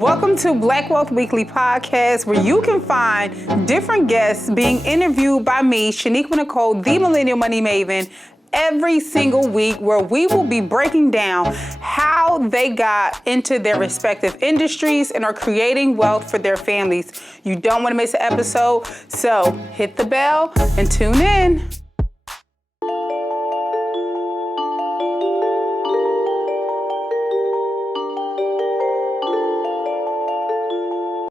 Welcome to Black Wealth Weekly Podcast, where you can find different guests being interviewed by me, Shaniqua Nicole, the Millennial Money Maven, every single week, where we will be breaking down how they got into their respective industries and are creating wealth for their families. You don't want to miss an episode, so hit the bell and tune in.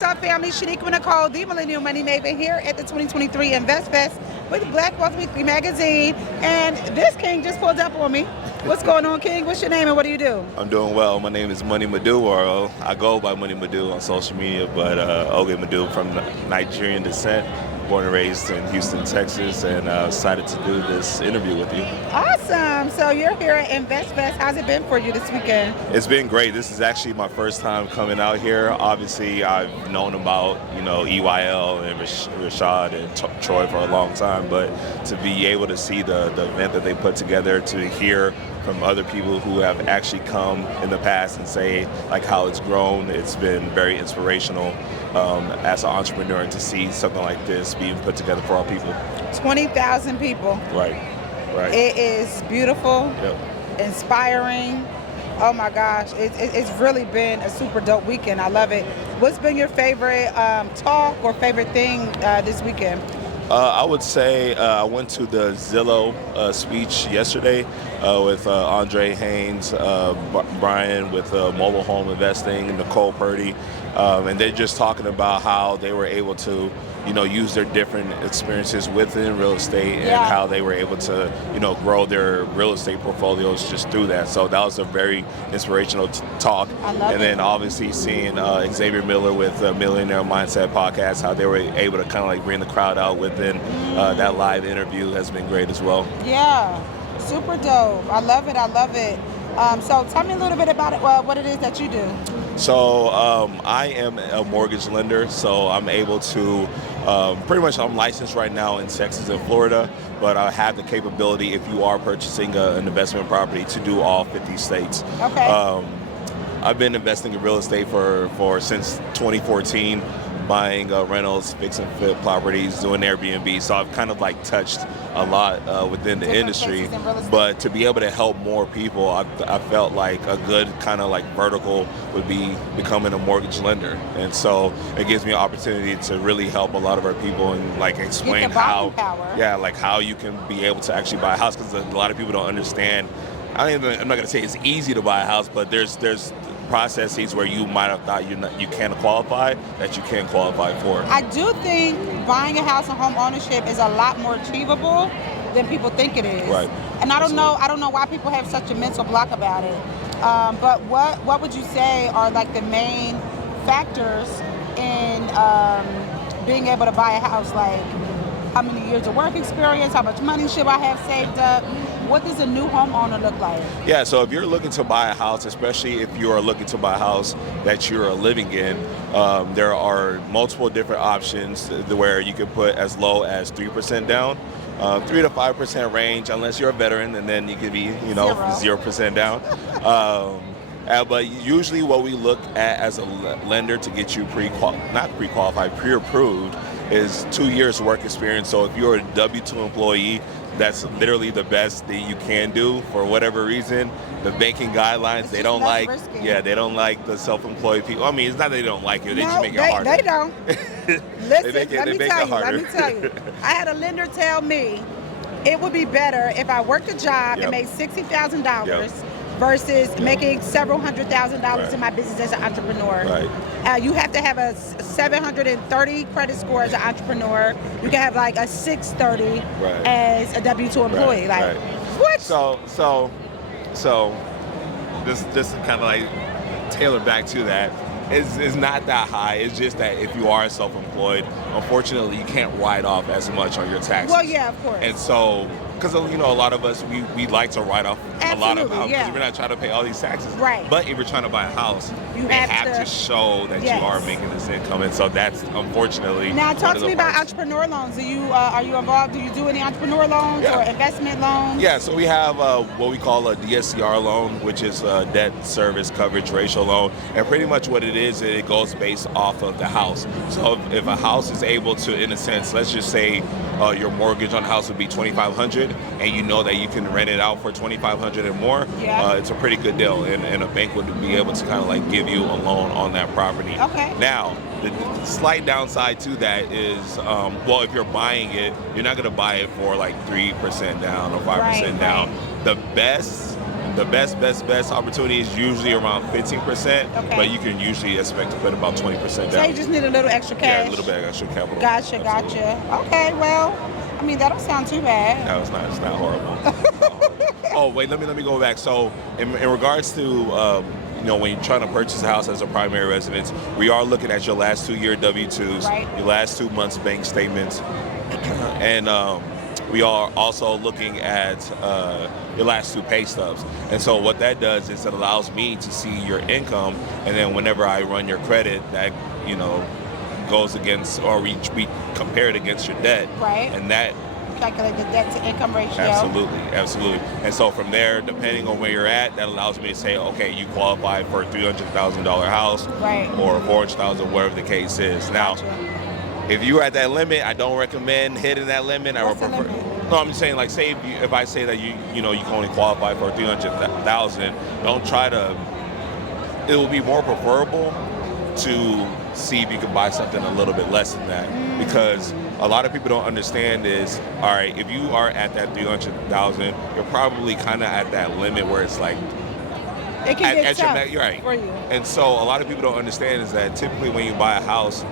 What's up, family? Shaniqua Nicole, the Millennial Money Maven, here at the 2023 InvestFest with Black Wealth Weekly magazine. And this king just pulled up on me. What's going on, King? What's your name and what do you do? I'm doing well. My name is Madu, or I go by Madu on social media, but Oge Madu from Nigerian descent, born and raised in Houston, Texas, and excited to do this interview with you. Awesome. So you're here at InvestFest. How's it been for you this weekend? It's been great. This is actually my first time coming out here. Obviously, I've known about, EYL and Rashad and Troy for a long time, but to be able to see the event that they put together, to hear from other people who have actually come in the past and say like how it's grown, it's been very inspirational as an entrepreneur, and to see something like this being put together for our people. 20,000 people. Right. It is beautiful, inspiring. Oh my gosh, it's really been a super dope weekend. I love it. What's been your favorite talk or favorite thing this weekend? I would say I went to the Zillow speech yesterday with Andre Haynes, Brian with Mobile Home Investing, and Nicole Purdy, and they're just talking about how they were able to, use their different experiences within real estate and how they were able to, grow their real estate portfolios just through that. So that was a very inspirational talk. And then obviously seeing Xavier Miller with Millionaire Mindset Podcast, how they were able to kind of like bring the crowd out within that live interview has been great as well. Yeah, super dope. I love it. So tell me a little bit about it, what it is that you do. So I am a mortgage lender, so I'm able to, pretty much I'm licensed right now in Texas and Florida, but I have the capability, if you are purchasing an investment property, to do all 50 states. Okay. I've been investing in real estate for since 2014, buying rentals, fix and flip properties, doing Airbnb. So I've kind of like touched a lot within the industry. But to be able to help more people, I felt like a good kind of like vertical would be becoming a mortgage lender. And so it gives me an opportunity to really help a lot of our people and like explain how, like how you can be able to actually buy a house, because a lot of people don't understand. I'm not going to say it's easy to buy a house, but there's processes where you might have thought you can't qualify that you can qualify for. I do think buying a house and home ownership is a lot more achievable than people think it is. Right. And I don't know why people have such a mental block about it. But what would you say are like the main factors in being able to buy a house? Like how many years of work experience? How much money should I have saved up? What does a new homeowner look like? Yeah, so if you're looking to buy a house, especially if you are looking to buy a house that you're living in, there are multiple different options where you can put as low as 3% down, 3 to 5% range, unless you're a veteran, and then you can be, 0% down. But usually what we look at as a lender to get you pre-approved is 2 years work experience. So if you're a W-2 employee, that's literally the best that you can do for whatever reason. The banking guidelines, they don't like the self-employed people. I mean, it's not that they don't like it, they just make it harder. They don't. Listen, let me tell you. I had a lender tell me it would be better if I worked a job and made $60,000 versus making several $100,000 in my business as an entrepreneur. Right. You have to have a 730 credit score as an entrepreneur. You can have like a 630 as a W-2 employee. What? So this kind of like tailor back to that. It's not that high. It's just that if you are self-employed, unfortunately, you can't write off as much on your taxes. Well, yeah, of course. And so, because a lot of us we like to write off a lot of Absolutely, houses. yeah. We're not trying to pay all these taxes. Right. But if you're trying to buy a house, You they have have to- to show that Yes. you are making this income, and so that's unfortunately Now, one talk of to me the about parts. entrepreneur loans. Are you involved? Do you do any entrepreneur loans Yeah. or investment loans? Yeah, so we have what we call a DSCR loan, which is a debt service coverage ratio loan. And pretty much what it is, it goes based off of the house. So if a house is able to, in a sense, let's just say your mortgage on the house would be $2,500, and you know that you can rent it out for $2,500 and more, Yeah. it's a pretty good deal. And a bank would be able to kind of like give you a loan on that property. Okay. Now, the slight downside to that is, well, if you're buying it, you're not going to buy it for like 3% down or 5% Right, down. right. The best opportunity is usually around 15%, Okay. but you can usually expect to put about 20% So down. you just need a little extra cash. Yeah, a little bit of extra capital. Gotcha, Absolutely. gotcha. Okay, well, I mean, that don't sound too bad. No, it's not horrible. Oh, wait, let me go back. So in regards to, when you're trying to purchase a house as a primary residence, we are looking at your last 2-year W-2s, Right. your last 2 months bank statements, and we are also looking at your last 2 pay stubs. And so what that does is it allows me to see your income, and then whenever I run your credit, that, goes against, or we compare it against your debt. Right. And that Calculate the debt to income ratio. Absolutely. And so from there, depending on where you're at, that allows me to say, okay, you qualify for a $300,000 house, Right. or $400,000, whatever the case is. Now, Gotcha. if you're at that limit, I don't recommend hitting that limit. I would What's the prefer. limit? No, I'm just saying, like, say if I say that you can only qualify for 300,000, don't try to. It will be more preferable to see if you can buy something a little bit less than that, because a lot of people don't understand is, all right, if you are at that 300,000, you're probably kind of at that limit where it's like It can get at tough you're right. for you. And so a lot of people don't understand is that typically when you buy a house,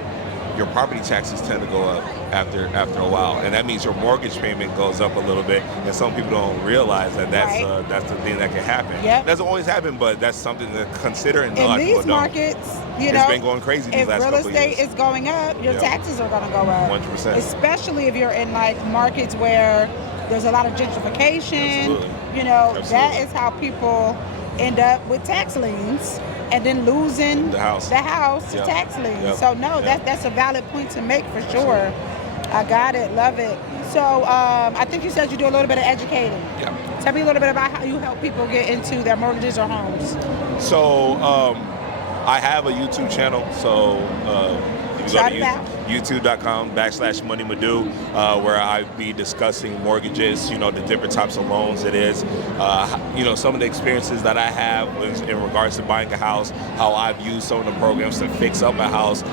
your property taxes tend to go up after a while, and that means your mortgage payment goes up a little bit. And some people don't realize that that's the thing that can happen. Yep. It doesn't always happen, but that's something to consider. And a In lot of people these don't. markets, It's been going crazy these if last real couple estate years. is going up, your Yeah. taxes are going to go up. 100%. Especially if you're in like markets where there's a lot of gentrification. Absolutely. That Absolutely. is how people end up with tax liens and then losing The house. to Yep. tax liens. Yep. So no, Yep. that's a valid point to make for sure. I got it, love it. So I think you said you do a little bit of educating. Yeah. Tell me a little bit about how you help people get into their mortgages or homes. So I have a YouTube channel. So you Shout go it to out. youtube.com/moneymadu, where I be discussing mortgages, the different types of loans it is, some of the experiences that I have in regards to buying a house, how I've used some of the programs to fix up a house,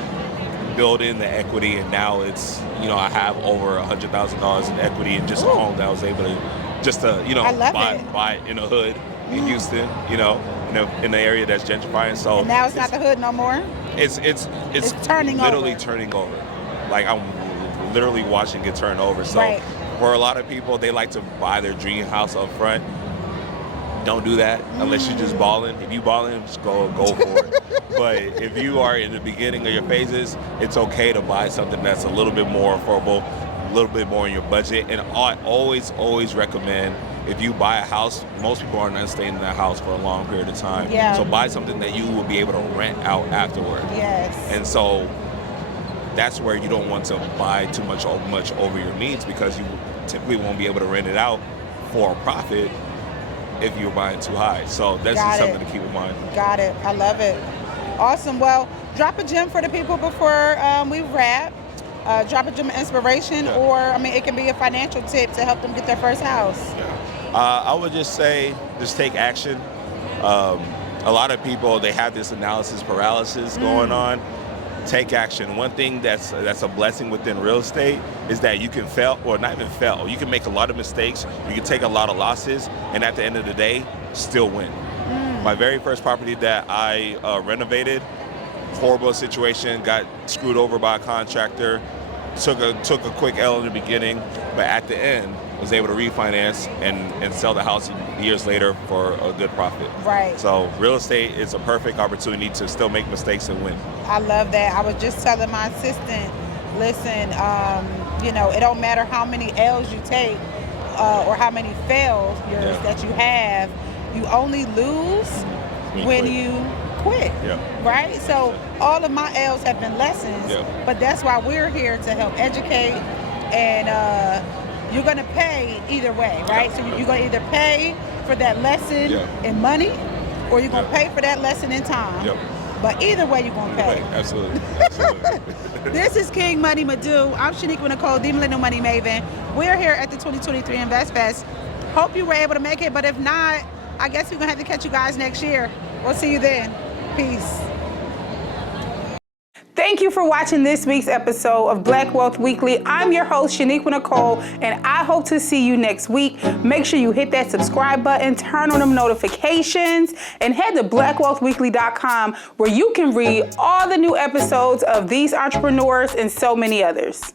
build in the equity, and now it's, I have over $100,000 in equity in just a Ooh. home that I was able to I love it. buy in a hood in Houston, in the area that's gentrifying. So And now it's not the hood no more. it's turning literally over. turning over. Like I'm literally watching it turn over. So Right. for a lot of people, they like to buy their dream house up front. Don't do that unless you're just balling. If you balling, just go for it. But if you are in the beginning of your phases, it's okay to buy something that's a little bit more affordable, a little bit more in your budget. And I always recommend, if you buy a house, most people are not staying in that house for a long period of time. Yeah. So buy something that you will be able to rent out afterward. Yes. And so that's where you don't want to buy too much over your means, because you typically won't be able to rent it out for a profit if you're buying too high. So that's Got just it. something to keep in mind. Got it. I love it. Awesome. Well, drop a gem for the people before we wrap. Drop a gem of inspiration, Yeah. or it can be a financial tip to help them get their first house. I would just say, just take action. A lot of people, they have this analysis paralysis going on. Take action. One thing that's a blessing within real estate is that you can fail, or not even fail. You can make a lot of mistakes. You can take a lot of losses, and at the end of the day, still win. My very first property that I renovated, horrible situation, got screwed over by a contractor. Took a quick L in the beginning, but at the end was able to refinance and sell the house years later for a good profit. Right. So real estate is a perfect opportunity to still make mistakes and win. I love that. I was just telling my assistant, listen, it don't matter how many L's you take. or how many failures that you have. You only lose when you quit, right? So all of my L's have been lessons, but that's why we're here to help educate, and you're gonna pay either way, right? So you're gonna either pay for that lesson in money, or you're gonna pay for that lesson in time. But either way, you're gonna pay. Absolutely. This is King Money Madu. I'm Shaniqua Nicole, the Millennial Money Maven. We're here at the 2023 InvestFest. Hope you were able to make it, but if not, I guess we're gonna have to catch you guys next year. We'll see you then. Peace. Thank you for watching this week's episode of Black Wealth Weekly. I'm your host, Shaniqua Nicole, and I hope to see you next week. Make sure you hit that subscribe button, turn on them notifications, and head to blackwealthweekly.com where you can read all the new episodes of These Entrepreneurs and so many others.